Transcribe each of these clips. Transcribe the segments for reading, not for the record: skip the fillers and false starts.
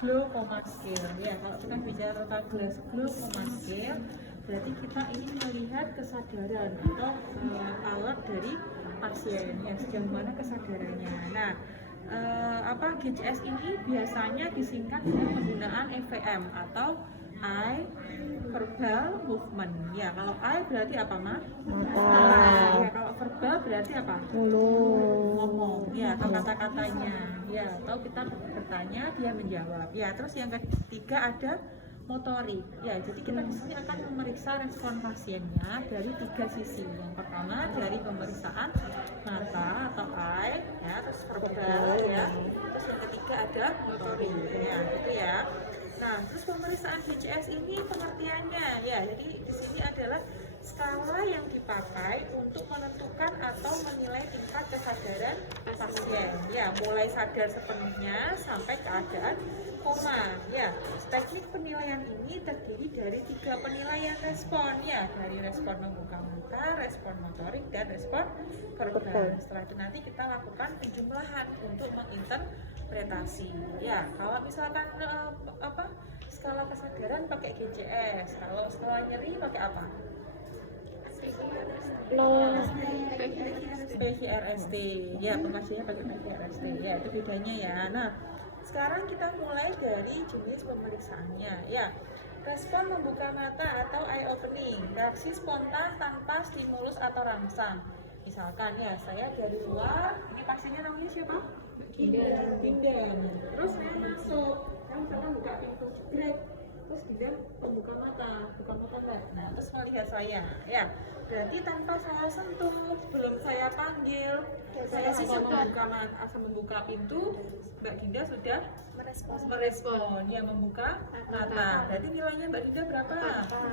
glow coma scale. Ya, kalau kita bicara total glow coma scale, berarti kita ingin melihat kesadaran atau alert dari pasien ya, sejauh mana kesadarannya. Nah, GCS ini biasanya disingkat dengan penggunaan EVM atau eye verbal movement. Ya, kalau eye berarti apa, Ma? Mata. Ya, kalau verbal berarti apa? Mulut. Ngomong. Ya, atau kata-katanya. Ya, atau kita bertanya, dia menjawab. Ya, terus yang ketiga ada motorik. Ya, jadi kita di sini akan memeriksa respon pasiennya dari 3 sisi. Yang pertama dari pemeriksaan mata atau eye, ya, terus verbal, ya. Terus yang ketiga ada motorik. Ya, gitu ya. Nah, terus pemeriksaan GCS ini pengertiannya, ya, jadi di sini adalah skala yang dipakai untuk menentukan atau menilai tingkat kesadaran pasien, ya, mulai sadar sepenuhnya sampai keadaan koma. Ya, teknik penilaian ini terdiri dari 3 penilaian respon, ya, dari respon membuka mata, respon motorik, dan respon verbal. Setelah itu nanti kita lakukan penjumlahan untuk menginterpretasi. Ya, kalau misalkan skala kesadaran pakai GCS, kalau skala nyeri pakai apa? PVRST. Ya, pengajiannya pakai PVRST. Ya, itu bedanya ya. Nah, sekarang kita mulai dari jenis pemeriksaannya. Ya, respon membuka mata atau eye opening, reaksi spontan tanpa stimulus atau rangsang. Misalkan ya, saya dari luar, ini pasiennya namanya siapa? Dinda. Terus saya masuk, saya misalkan buka pintu jegrek, terus dia membuka mata enggak? Nah, terus melihat saya, ya, berarti tanpa saya sentuh, sebelum saya panggil, saya membuka pintu, Mbak Dinda sudah merespon, ya, membuka mata. Berarti nilainya Mbak Dinda berapa?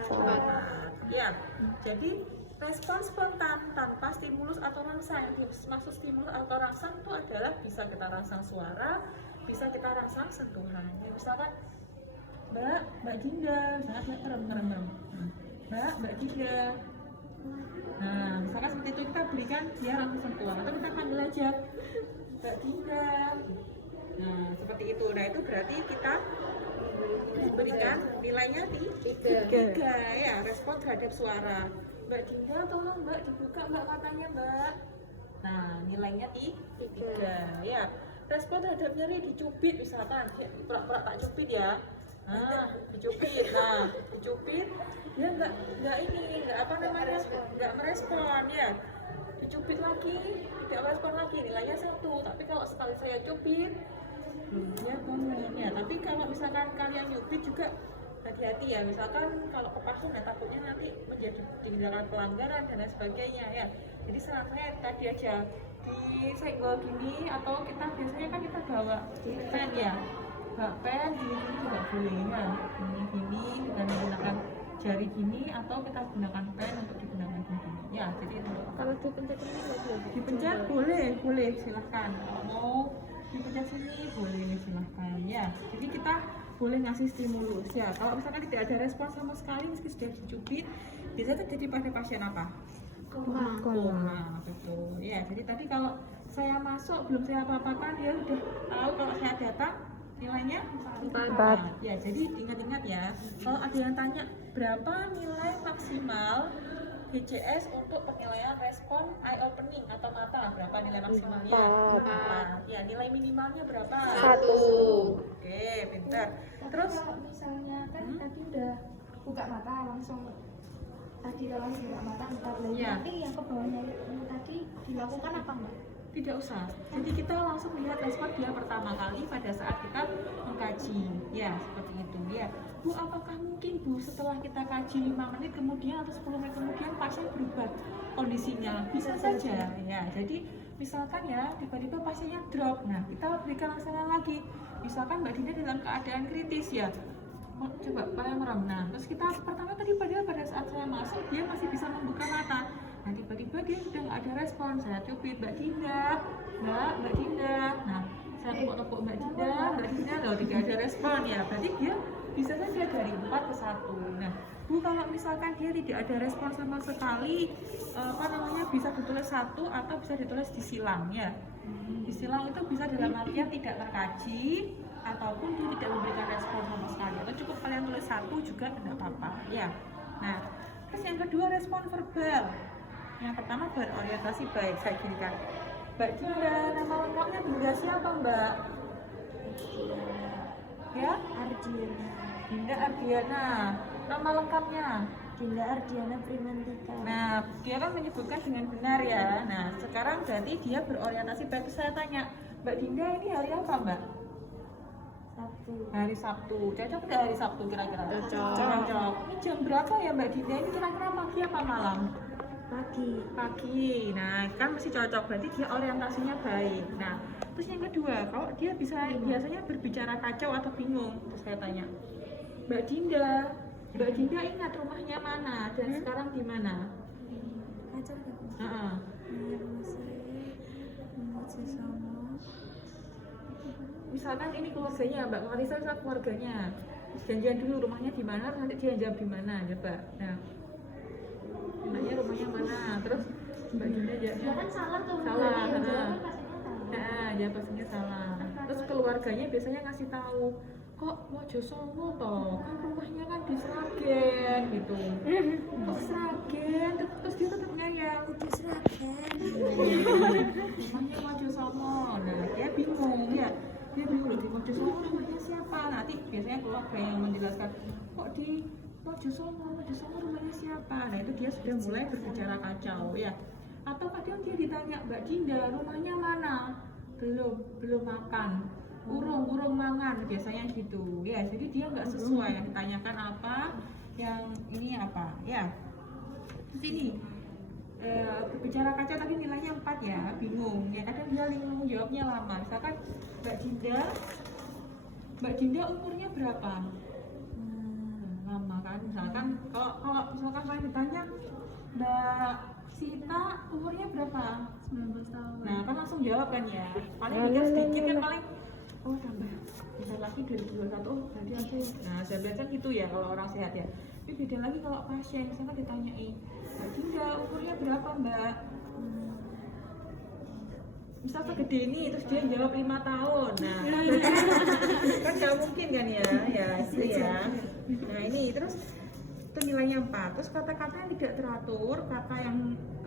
4. Ya, jadi respon spontan tanpa stimulus atau rangsang. Maksud stimulus atau rangsang itu adalah bisa kita rangsang suara, bisa kita rangsang sentuhan. Ya, misalkan Mbak Dinda, sangat merem. Mbak Dinda. Nah, misalkan seperti itu kita berikan dia langsung sentuhan atau kita panggil aja Mbak Dinda. Nah, seperti itu. Nah, itu berarti kita berikan nilainya 3 ya, respon terhadap suara. Mbak Dinda, tolong Mbak dibuka Mbak matanya Mbak. Nah, nilainya 3 ya. Respon terhadap nyeri dicubit misalkan, pura-pura tak cubit ya. Nah, dicubit. Nah, dicubit dia nggak merespon ya. Dicubit lagi, tidak merespon lagi, nilainya 1. Tapi kalau sekali saya cubit, dia komen ya. Tapi kalau misalkan kalian nyubit juga hati-hati ya, misalkan kalau kepasung ya takutnya nanti menjadi tindakan pelanggaran dan lain sebagainya ya. Jadi saran saya tadi aja disenggol gini, atau kita biasanya kan kita bawa pen ya, pen gini juga boleh ya, gini dengan menggunakan jari gini, atau kita gunakan pen untuk digunakan gini ya. Jadi itu Kalau dipencet ini dipencet boleh silahkan, kalau mau dipencet sini boleh silahkan ya. Jadi kita boleh ngasih stimulus ya. Kalau misalkan tidak ada respon sama sekali meski sudah dicubit, biasanya terjadi pada pasien apa? Koma, betul ya. Jadi tadi kalau saya masuk belum saya apa-apakan, dia udah tahu kalau saya datang nilainya 4. Ya, jadi ingat-ingat ya, kalau ada yang tanya berapa nilai maksimal GCS untuk penilaian respon eye opening atau mata, berapa nilai maksimalnya? 4. Ya, nilai minimalnya berapa? 1. Oke, pintar. Terus kalau misalnya kan tadi udah buka mata langsung buka mata ya. Nanti yang ke bawahnya itu tadi dilakukan apa Mbak? Tidak usah. Jadi kita langsung lihat respon dia pertama kali pada saat kita mengkaji. Ya, seperti itu ya. Bu, apakah mungkin Bu setelah kita kaji 5 menit kemudian atau 10 menit kemudian pasien berubah kondisinya? Bisa saja ya. Jadi misalkan ya tiba-tiba pasiennya drop. Nah, kita berikan langsangan lagi. Misalkan Mbak Dinda dalam keadaan kritis ya. Coba merem. Nah, terus kita pertama tadi pada saat saya masuk dia masih bisa membuka mata. Nah, tiba-tiba dia sudah nggak ada respon. Saya cubit Mbak Dinda. Nah, saya tepuk-tepuk Mbak Dinda, loh tidak ada respon ya. Berarti dia bisa saja dari 4 ke 1. Nah, Bu, kalau misalkan dia tidak ada respon sama sekali, bisa ditulis 1 atau bisa ditulis disilang ya. Disilang itu bisa dalam artian tidak terkaji ataupun dia tidak memberikan cukup kalian tulis 1 juga tidak apa-apa ya. Nah, terus yang kedua respon verbal. Yang pertama berorientasi baik. Saya gini kan, Mbak Dinda, nama lengkapnya Dinda siapa Mbak? Ya? Ardiana. Dinda Ardiana. Nama lengkapnya? Dinda Ardiana Primantika. Nah, dia kan menyebutkan dengan benar ya. Nah, sekarang berarti dia berorientasi baik. Saya tanya, Mbak Dinda ini hari apa Mbak? Sabtu. Hari Sabtu. Cocok nggak hari Sabtu kira-kira? Cocok. Cocok. Ini jam berapa ya Mbak Dinda? Ini kira-kira pagi apa malam? Pagi. Pagi. Nah, kan masih cocok. Berarti dia orientasinya baik. Nah, terus yang kedua, kalau dia biasanya berbicara kacau atau bingung, terus saya tanya, Mbak Dinda ingat rumahnya mana dan sekarang di mana? Kacau kan? Heeh. Rumah saya membuat sesama. Misalkan ini keluarganya Mbak Marisa, misal keluarganya janjian dulu rumahnya di mana, nanti dia jawab di mana, coba. Nah, rumahnya mana, terus Mbak Dinda jawabnya Ya kan salah tuh. salah. Yang Heeh. jawab kan pastinya salah. Nah, ya pastinya salah. Terus keluarganya biasanya ngasih tahu, kok Mojo Songo toh, kan rumahnya kan di Sragen gitu. Kok Sragen? Terus dia tetap ngeyel, Kudu Sragen. rumahnya Mojo Songo. Nah, dia bingung ya. Dia bingung loh, di Mojo Songo rumahnya siapa? Nanti biasanya keluarga yang menjelaskan, kok di Mojo Songo rumahnya siapa? Nah, itu dia sudah mulai berbicara kacau ya. Atau kadang dia ditanya, Mbak Dinda rumahnya mana? Belum makan. Urung mangan, biasanya gitu ya. Jadi dia nggak sesuai yang ditanyakan apa, yang ini apa ya. Terus ini berbicara kaca tadi nilainya 4 ya, bingung ya. Kadang dia linglung jawabnya lama. Misalkan Mbak Dinda umurnya berapa? Lama kan. Misalkan kalau misalkan saya ditanya Mbak Sita umurnya berapa? 19 tahun. Nah kan langsung jawab kan ya. Paling mikir sedikit kan, paling oh tambah bentar lagi 2021, oh berarti aku. Nah saya bilang kan gitu ya kalau orang sehat ya. Tapi beda lagi kalau pasien, misalkan ditanyai Mbak Dinda umurnya berapa Mbak? Misal segede ini, terus dia jawab 5 tahun. Nah kan nggak mungkin kan ya, itu ya. Nah ini terus itu nilainya 4. Terus kata-kata yang tidak teratur,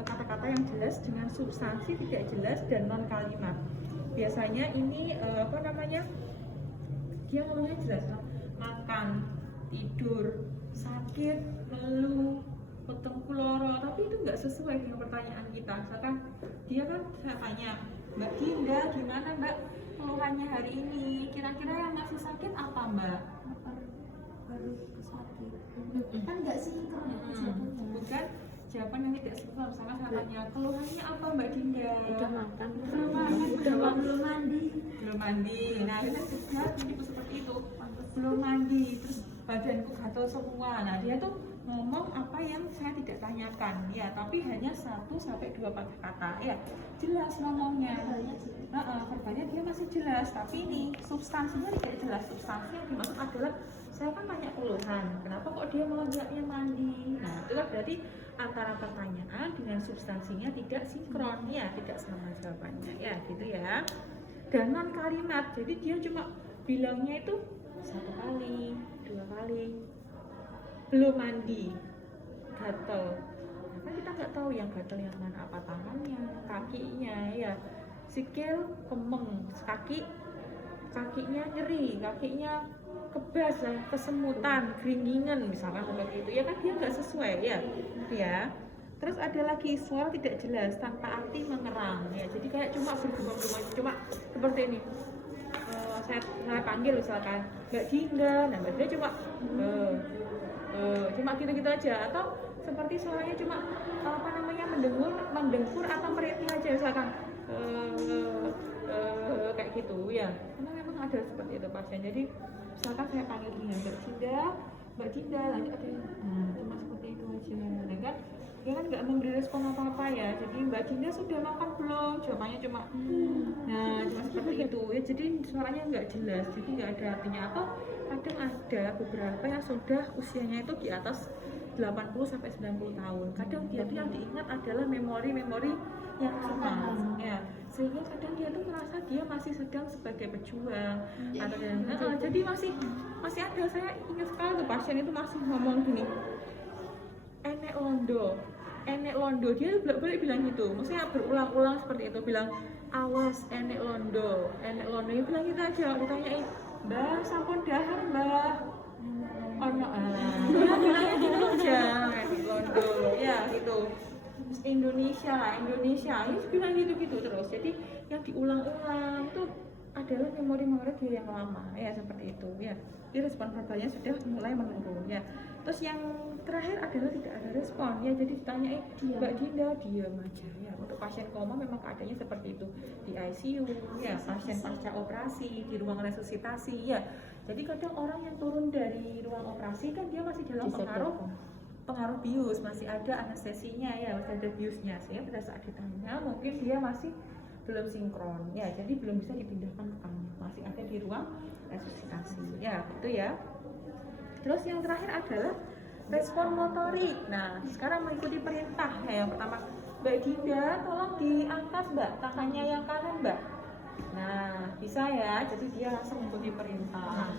kata-kata yang jelas dengan substansi tidak jelas dan non kalimat. Biasanya ini dia ngomongnya jelas, makan, tidur, sakit, ngeluh, peteng kuloro, tapi itu nggak sesuai dengan pertanyaan kita. Misalkan dia kan, saya tanya, Mbak Dinda gimana Mbak keluhannya hari ini, kira-kira yang masih sakit apa Mbak? Baru sakit. Kan nggak sinkron ya jawabannya. Bukan jawaban yang tidak sinkron. Misalkan saya tanya, keluhannya apa Mbak Dinda? Udah makan. Belum makan, Belum mandi. belum mandi. Nah itu kan juga tipe seperti itu, belum mandi, terus badanku gatal semua. Nah dia tuh ngomong apa yang saya tidak tanyakan ya, tapi hanya 1 sampai 2 kata ya, jelas ngomongnya. Verbalnya dia masih jelas, tapi ini substansinya tidak jelas. Substansi yang dimaksud adalah, saya kan tanya keluhan, kenapa kok dia maunya mandi? Nah itu kan berarti antara pertanyaan dengan substansinya tidak sinkron ya, tidak sama jawabannya ya, gitu ya. Dan non kalimat, jadi dia cuma bilangnya itu 1 kali, 2 kali, belum mandi, gatel. Nah, kan kita nggak tahu yang gatel yang mana, apa tangannya, kakinya ya, sikil kemeng, kakinya nyeri, kakinya kebas, kesemutan, geringgingan misalkan seperti itu ya, kan dia nggak sesuai ya. Terus ada lagi suara tidak jelas tanpa arti mengerang ya, jadi kayak cuma bergema-gema, cuma seperti ini. Saya panggil misalkan Mbak Dinda, nah Mbak Dinda cuma gitu-gitu aja, atau seperti suaranya cuma mendengkur atau merintih aja misalkan kayak gitu ya. Karena memang ada seperti itu pasien. Jadi misalkan saya panggil Mbak Dinda, nanti katanya cuma seperti itu aja. Nah kan dia kan nggak memberi respon apa-apa ya. Jadi Mbak Dinda sudah makan belum? Jawabannya cuma cuma seperti itu ya. Jadi suaranya nggak jelas, jadi nggak ada artinya. Atau kadang ada beberapa yang sudah usianya itu di atas 80 sampai 90 tahun. Kadang dia tuh yang diingat adalah memori-memori yang lama ya. Sehingga kadang dia tuh merasa dia masih sedang sebagai pejuang atau jadi masih masih ada, saya ingat sekali tuh pasien itu masih ngomong gini, enek londo, dia bolak-balik bilang gitu, maksudnya berulang-ulang seperti itu, bilang awas enek londo, dia bilang gitu aja. Ditanyain, mbah sampun dahar mbah, ono dia bilangnya gitu aja, enek londo, ya gitu. Indonesia, ini bilang gitu terus. Jadi yang diulang-ulang itu adalah memori-memori dia yang lama, ya seperti itu ya. Jadi respon verbalnya sudah mulai menurun ya. Terus yang terakhir adalah tidak ada respon ya. Jadi ditanyain Mbak Dinda, diam aja ya. Untuk pasien koma memang keadaannya seperti itu di ICU ya, pasien pasca operasi di ruang resusitasi ya. Jadi kadang orang yang turun dari ruang operasi kan dia masih dalam pengaruh bius, masih ada anestesinya ya, masih ada biusnya, sehingga pada saat ditanya mungkin dia masih belum sinkron ya, jadi belum bisa dipindahkan ke kami, masih ada di ruang resusitasi ya, gitu ya. Terus yang terakhir adalah respon motorik. Nah, sekarang mengikuti perintah ya. Yang pertama, Mbak Dinda tolong diangkat Mbak tangannya yang kanan Mbak. Nah, bisa ya, jadi dia langsung mengikuti perintah.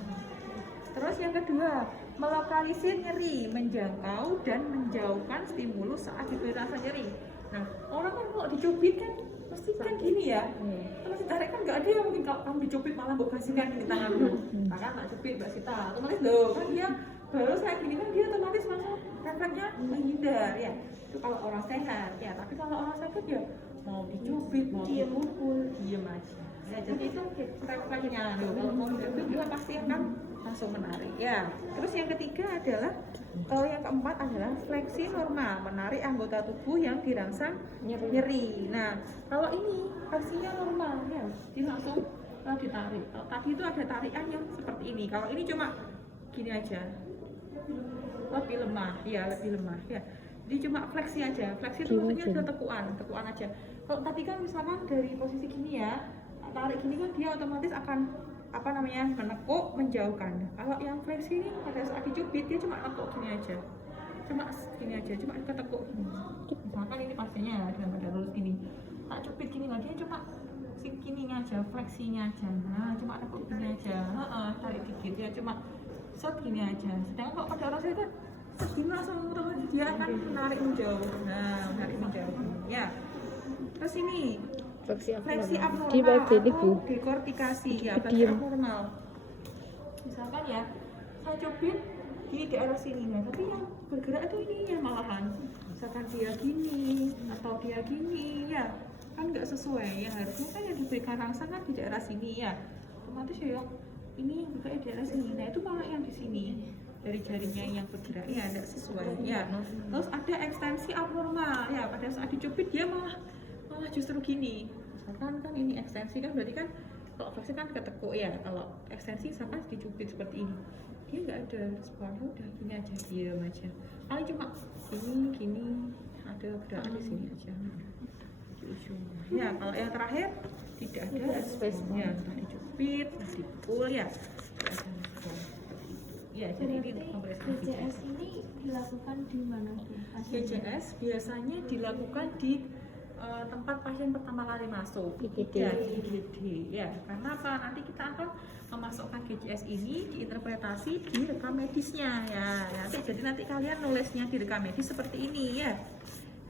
Terus yang kedua, melokalisir nyeri, menjangkau dan menjauhkan stimulus saat diberi rasa nyeri. Nah, orang kan kalau dicubit kan pasti kan gini ya. Terus ditarik kan nggak ada yang mungkin kalau kamu dicubit malah mbok kasihkan di tangan lu. Kan tak cubit Mbak Sita, otomatis loh kan dia baru saya gini kan dia otomatis langsung refleksnya menghindar ya. Itu kalau orang sehat ya, tapi kalau orang sakit ya mau dicubit, mau dipukul, diam aja. Ya, jadi itu refleksnya loh. Kalau mau dicubit dia pasti akan langsung menarik ya. Terus yang ketiga adalah yang keempat adalah fleksi normal, menarik anggota tubuh yang dirangsang nyeri. Nah, kalau ini fleksinya normal ya, jadi langsung ditarik. Kalau tadi itu ada tarikan yang seperti ini. Kalau ini cuma gini aja, lebih lemah ya. Jadi cuma fleksi aja. Fleksi itu maksudnya ada tekuan aja. Kalau tadi kan misalkan dari posisi gini ya, tarik gini kan dia otomatis akan menekuk, menjauhkan. Kalau yang fleksi ini pada saat dicubit dia cuma nekuk gini aja, cuma ketekuk gini. Misalkan ini pasiennya dalam keadaan lurus gini, tak cubit gini lagi, dia cuma gini aja, fleksinya aja. Nah, cuma nekuk gini aja, tarik dikit ya, cuma set gini aja. Sedangkan kalau pada orang sehat gini langsung otomatis dia akan menarik menjauh. Nah, menarik menjauh ya. Terus ini fleksi abnormal atau dekortikasi ya, fleksi abnormal. Misalkan ya, saya cubit di daerah sini ya, tapi yang bergerak itu ini ya malahan. Misalkan dia gini atau dia gini ya, kan nggak sesuai ya. Harusnya kan yang diberikan rangsangan di daerah sini ya. Otomatis ya ini yang bergerak di daerah sini. Nah itu malah yang di sini dari jarinya yang bergerak ya nggak sesuai ya. Terus ada ekstensi abnormal ya, pada saat dicubit dia malah justru gini. Misalkan kan ini ekstensi kan berarti kan kalau fleksi kan ketekuk ya, kalau ekstensi misalkan dicubit seperti ini dia nggak ada respon, udah gini aja, diam aja, paling cuma gini ada gerakan di sini aja di ujungnya ya. Kalau yang terakhir tidak ada responnya, entah dicubit, entah dipukul ya, tidak ada respon ya. Jadi ini GCS ini dilakukan di mana? GCS biasanya dilakukan di tempat pasien pertama kali masuk, IGD. Ya, di IGD ya. Karena apa? Nanti kita akan memasukkan GCS ini diinterpretasi di rekam medisnya ya. Nanti kalian nulisnya di rekam medis seperti ini ya.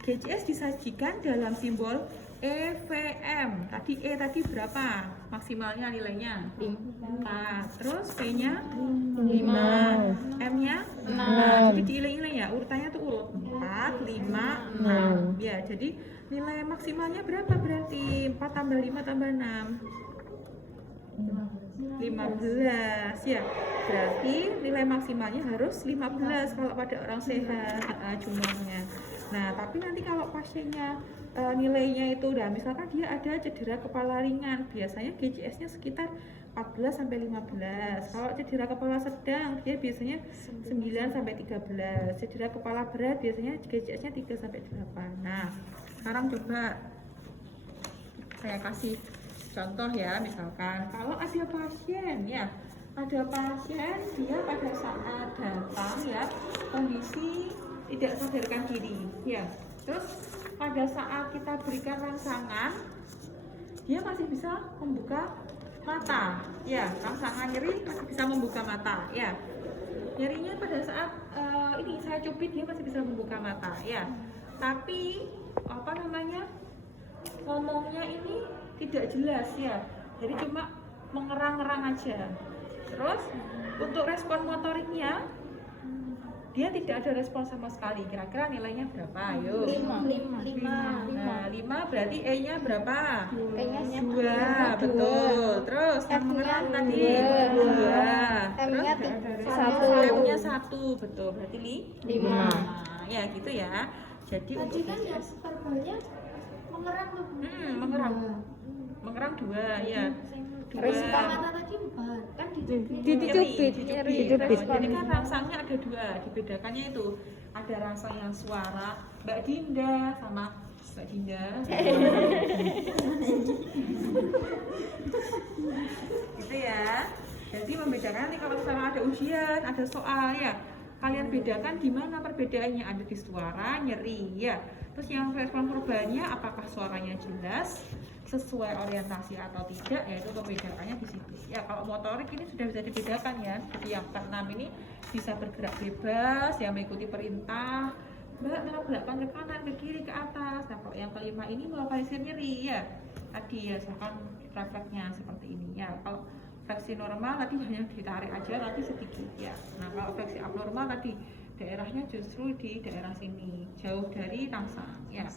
GCS disajikan dalam simbol EVM. Tadi E tadi berapa? Maksimalnya nilainya 4. Terus P-nya 5. M-nya 6. Jadi diiling-iling ya. Urutannya tuh urut 4, 5, 6. Ya, jadi nilai maksimalnya berapa berarti? 4 tambah 5 tambah 6 15 ya. Berarti nilai maksimalnya harus 15 kalau pada orang sehat jumlahnya. Nah, tapi nanti kalau pasiennya nilainya itu udah misalkan dia ada cedera kepala ringan, biasanya GCS-nya sekitar 14 sampai 15. Kalau cedera kepala sedang dia biasanya 9 sampai 13. Cedera kepala berat biasanya GCS-nya 3 sampai 8. Nah, sekarang coba saya kasih contoh ya. Misalkan kalau ada pasien ya, dia pada saat datang ya kondisi tidak sadarkan diri ya, terus pada saat kita berikan rangsangan dia masih bisa membuka mata, ya, rangsangan nyeri masih bisa membuka mata, ya. Nyerinya pada saat ini saya cubit dia masih bisa membuka mata, ya. Tapi apa namanya, ngomongnya ini tidak jelas, ya. Jadi cuma mengerang-ngerang aja. Terus untuk respon motoriknya dia tidak ada respon sama sekali. Kira-kira nilainya berapa? Ayo. 5. Nah, 5 berarti E-nya berapa? E-nya 2, betul. Terus yang mengerang tadi 2. M-nya Terus 1. M-nya 1, betul. Berarti 5. Ya, gitu ya. Jadi Tadi untuk kan yang verbalnya mengerang tuh. mengerang. Mengerang 2, ya. 2. Buka mata tadi 4 kan dicubit. Dicubit. Jadi kan rangsangnya ada 2, dibedakannya itu ada rangsang yang suara Mbak Dinda sama Mbak Dinda. Gitu ya. Jadi membedakan nanti kalau misalnya ada ujian, ada soal ya, kalian bedakan di mana perbedaannya, ada di suara, nyeri ya. Terus yang respon verbalnya apakah suaranya jelas, sesuai orientasi atau tidak, yaitu pembedaannya di situ. Ya, kalau motorik ini sudah bisa dibedakan ya. Jadi yang ke-6 ini bisa bergerak bebas, ya mengikuti perintah. Mbak belok belakang ke kanan, ke kiri, ke atas. Nah, kalau yang ke-5 ini melokalisir nyeri ya. Tadi ya, misalkan refleksnya seperti ini ya. Kalau fleksi normal tadi hanya ditarik aja, tapi sedikit ya. Nah, kalau fleksi abnormal tadi daerahnya justru di daerah sini, jauh dari rangsang ya.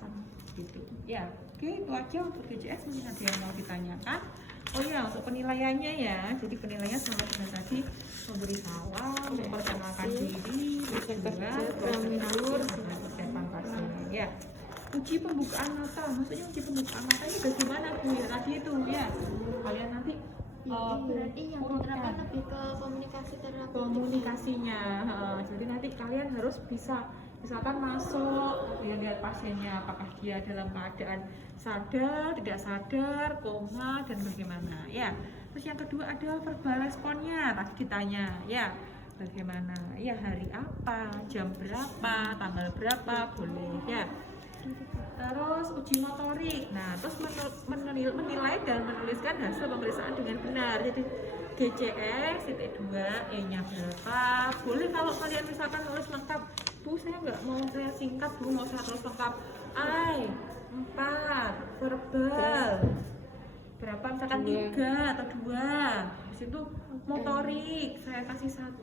Gitu ya. Oke, itu aja untuk DJS. Mungkin ada yang mau ditanyakan. Oh ya, untuk penilaiannya ya, jadi penilaiannya sama dengan tadi, memberi salam, memperkenalkan diri, kedua prosedur, persiapan pasien ya. Uji pembukaan mata, maksudnya uji pembukaan mata ini bagaimana Bu ya tadi itu ya, kalian nanti Berarti yang diterapkan urutkan lebih ke komunikasi terapeutik. komunikasinya. Jadi nanti kalian harus bisa misalkan masuk ya, lihat pasiennya apakah dia dalam keadaan sadar, tidak sadar, koma dan bagaimana ya. Terus yang kedua ada verbal responnya, tadi ditanya ya bagaimana ya, hari apa, jam berapa, tanggal berapa, boleh ya. Terus uji motorik, nah terus menilai dan menuliskan hasil pemeriksaan dengan benar. Jadi DCS titik 2, E-nya berapa, boleh kalau kalian misalkan nulis lengkap. Bu, saya nggak mau saya singkat, Bu, mau saya tulis lengkap. I 4, verbal berapa, misalkan 3 atau 2. Habis itu motorik saya kasih 1,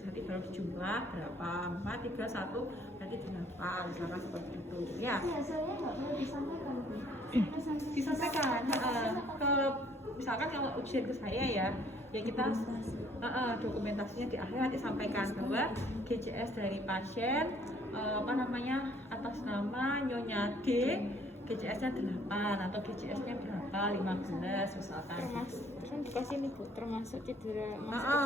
nanti baru dijumlah berapa, 4, 3, 1, nanti berapa, misalkan seperti itu ya. Tapi hasilnya nggak perlu disampaikan. Disampaikan ke, misalkan kalau ujian ke saya ya kita dokumentasinya di akhir nanti sampaikan bahwa GCS dari pasien atas nama Nyonya D, GCS-nya 8 atau GCS-nya berapa, 15 misalkan. Termasuk kan dikasih nih Bu, termasuk cedera.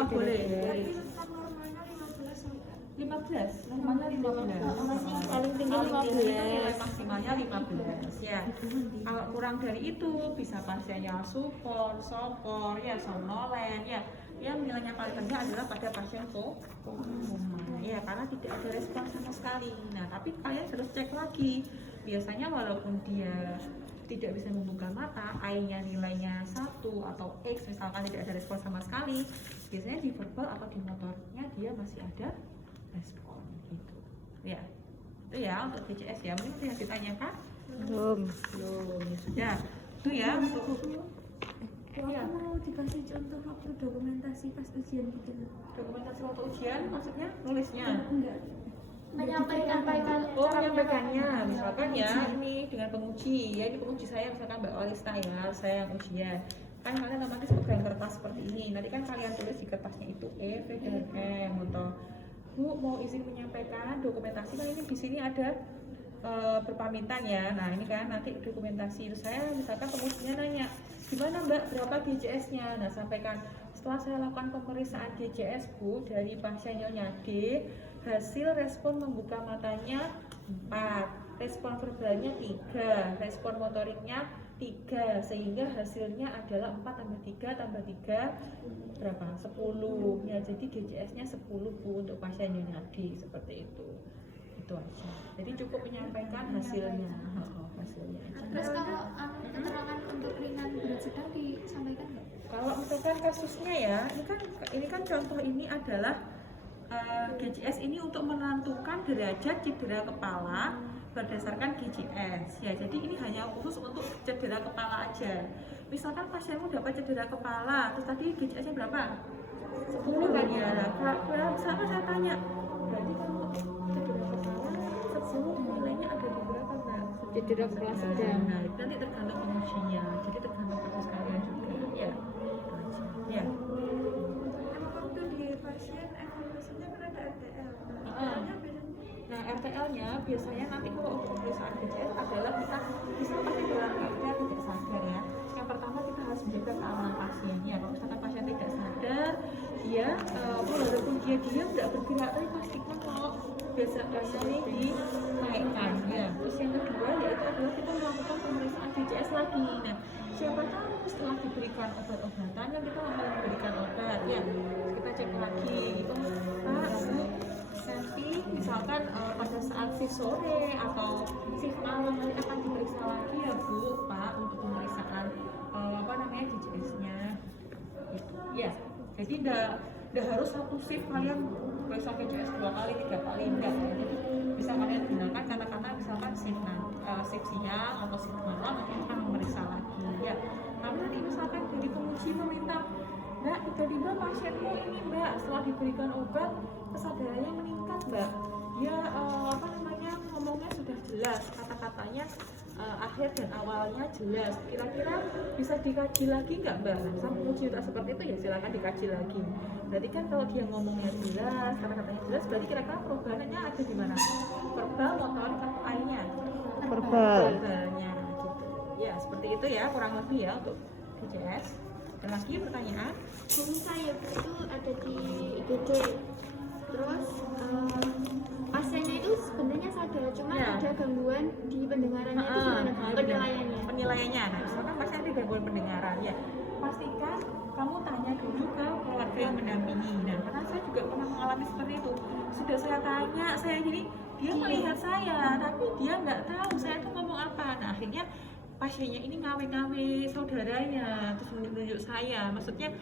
Boleh. Berarti rentang normalnya 15 sampai 15, normalnya 15. Paling tinggi Nilai 15. maksimalnya 15 ya. Kalau kurang dari itu bisa pasiennya sopor ya, somnolen ya. Yang nilainya paling rendah adalah pada pasien koma ya, karena tidak ada respon sama sekali. Nah, tapi kalian harus cek lagi. Biasanya walaupun dia tidak bisa membuka mata, I-nya nilainya 1 atau X misalkan tidak ada respon sama sekali, biasanya di verbal atau di motornya dia masih ada respon gitu ya. Itu ya untuk DCS ya. Mungkin yang ditanyakan Belum. ya sudah itu ya untuk ya. Mau dikasih contoh waktu dokumentasi pas ujian gitu. dokumentasi waktu ujian, maksudnya nulisnya. Enggak. Menyampaikan Menyampaikannya misalkan ya ini dengan penguji ya, ini penguji saya misalkan Mbak Olista ya, saya yang ujian kan, kalian otomatis pegang kertas seperti ini, nanti kan kalian tulis di kertasnya itu E, V dan M atau Bu mau izin menyampaikan dokumentasi, kan ini di sini ada berpamitan ya. Nah ini kan nanti dokumentasi itu saya misalkan pengujinya nanya gimana Mbak berapa DJS-nya, nah sampaikan setelah saya lakukan pemeriksaan DJS Bu dari pasien Nyonya D, hasil respon membuka matanya 4, respon verbalnya 3, respon motoriknya 3, sehingga hasilnya adalah 4 tambah 3 tambah 3 berapa? 10 ya, jadi DJS-nya 10 Bu untuk pasien Nyonya D, seperti itu aja. Jadi cukup menyampaikan hasilnya. Hasilnya aja. Terus kalau keterangan untuk ringan berat sedang disampaikan nggak? Kalau misalkan kasusnya ya, ini kan contoh ini adalah GCS ini untuk menentukan derajat cedera kepala berdasarkan GCS ya. Jadi ini hanya khusus untuk cedera kepala aja. Misalkan pasienmu dapat cedera kepala, terus tadi GCS-nya berapa? 10 kan ya. Nah, misalkan saya tanya, berarti kalau cedera kepala 10 nilainya ada di berapa, Mbak? Cedera kepala sedang. Nah, itu nanti tergantung pengujinya. Jadi tergantung kasus kalian juga ya. Ya. Emang waktu di pasien evaluasinya kan ada RTL. Nah, RTL-nya biasanya nanti kalau untuk pemeriksaan GCS adalah kita bisa pakai dalam keadaan tidak sadar ya. Yang pertama kita harus menjaga keamanan pasiennya. Kalau misalkan pasien tidak sadar, dia walaupun dia diam tidak bergerak, tapi pastikan kalau biasa ini dinaikkan ya. Terus yang kedua yaitu adalah kita melakukan pemeriksaan GCS lagi. Nah, siapa tahu setelah diberikan obat-obatan yang kita mau memberikan obat ya, kita cek lagi gitu, Pak, Bu, nanti misalkan pada saat shift sore atau shift malam nanti akan diperiksa lagi ya Bu, Pak, untuk pemeriksaan GCS-nya gitu. Ya, jadi nggak harus satu shift kalian periksa GCS 2 kali 3 kali enggak ya. Jadi bisa kalian gunakan karena misalkan shift siang atau shift malam nanti akan memeriksa lagi ya. Tapi nanti misalkan jadi penguji meminta, Mbak, tiba-tiba pasienmu ini Mbak setelah diberikan obat kesadarannya meningkat Mbak, dia ngomongnya sudah jelas, kata-katanya akhir dan awalnya jelas, kira-kira bisa dikaji lagi nggak Mbak? Nah, sama penguji seperti itu ya silakan dikaji lagi. Berarti kan kalau dia ngomongnya jelas, kata-katanya jelas, berarti kira-kira perubahannya ada di mana? Verbal, motorik, atau AI-nya? Verbalnya gitu. Ya seperti itu ya kurang lebih ya untuk GCS. Ada lagi pertanyaan? Guru saya itu ada di IGD. Terus pasiennya itu sebenarnya sadar, cuma Ya. ada gangguan di pendengarannya itu gimana penilaiannya? Penilaiannya, nah misalkan pasti ada gangguan pendengaran ya, pastikan kamu tanya dulu ke keluarga yang mendampingi. Nah karena saya juga pernah mengalami seperti itu, sudah saya tanya, saya gini, dia melihat saya tapi dia nggak tahu saya itu ngomong apa. Nah akhirnya pasiennya ini ngawe-ngawe saudaranya, terus menunjuk saya, maksudnya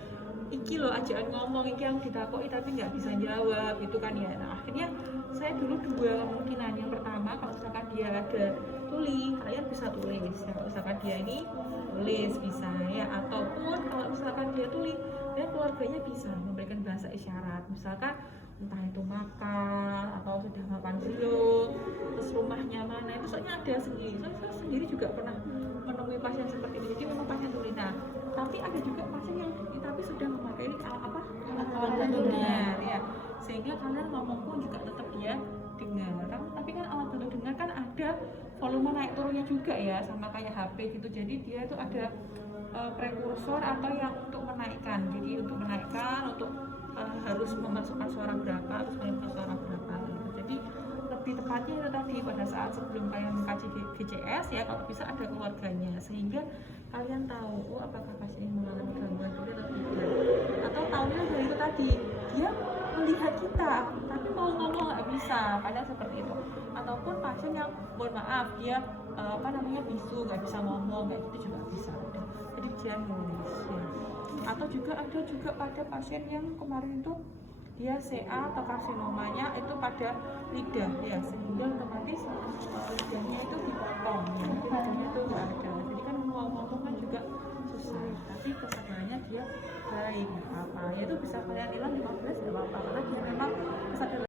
iki loh ajaan ngomong, iki yang ditakoi tapi nggak bisa jawab gitu kan ya. Nah akhirnya saya dulu dua kemungkinan. Yang pertama kalau misalkan dia ada tuli, kalian bisa tulis ya. Kalau misalkan dia ini tulis bisa ya, ataupun kalau misalkan dia tuli dan keluarganya bisa memberikan bahasa isyarat, misalkan entah itu makan atau sudah makan belum, terus rumahnya mana, itu soalnya ada sendiri. Saya sendiri juga pernah menemui pasien seperti ini, jadi memang pasien tuli. Nah tapi ada juga pasien yang tapi sudah memakai alat bantu dengar ya, sehingga kalian ngomong pun juga tetap dia dengar. Tapi kan alat bantu dengar kan ada volume naik turunnya juga ya, sama kayak HP gitu. Jadi dia itu ada prekursor atau yang untuk menaikkan. Jadi untuk menaikkan, untuk harus memasukkan suara berapa, harus mengeluarkan suara berapa gitu. Jadi lebih tepatnya itu tadi pada saat sebelum kalian mengkaji GCS ya, kalau bisa ada keluarganya sehingga kalian tahu apakah pasien ini mengalami gangguan tuli atau tidak. Atau tahunya dari itu tadi, dia melihat kita tapi mau ngomong nggak bisa, kadang seperti itu. Ataupun pasien yang mohon maaf dia bisu, nggak bisa ngomong, kayak gitu juga bisa. Jadi dia nulis ya. Atau juga ada juga pada pasien yang kemarin itu dia CA atau karsinomanya itu pada lidah ya, sehingga otomatis lidahnya itu dipotong ya, lidahnya itu nggak ada. Jadi kan mau ngomong kan juga susah, tapi kesadarannya dia baik, nggak apa-apa ya, itu bisa kalian hilang 15 nggak apa-apa karena dia